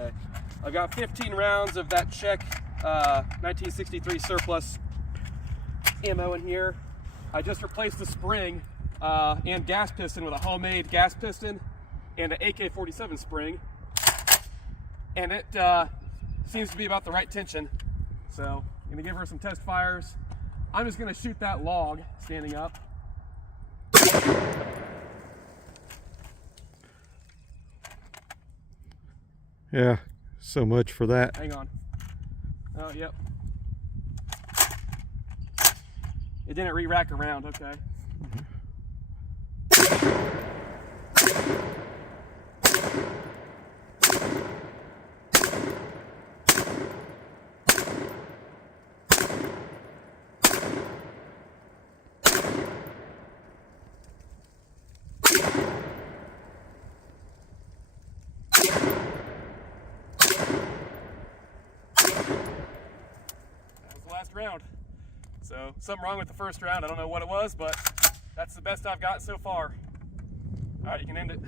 Okay. I've got 15 rounds of that Czech 1963 surplus ammo in here. I just replaced the spring and gas piston with a homemade gas piston and an AK-47 spring. And it seems to be about the right tension. So I'm gonna give her some test fires. I'm just gonna shoot that log standing up. Yeah, so much for that. Hang on. Oh, yep. It didn't re-rack around, okay. Last round. So something wrong with the first round. I don't know what it was, but that's the best I've got so far. All right, you can end it.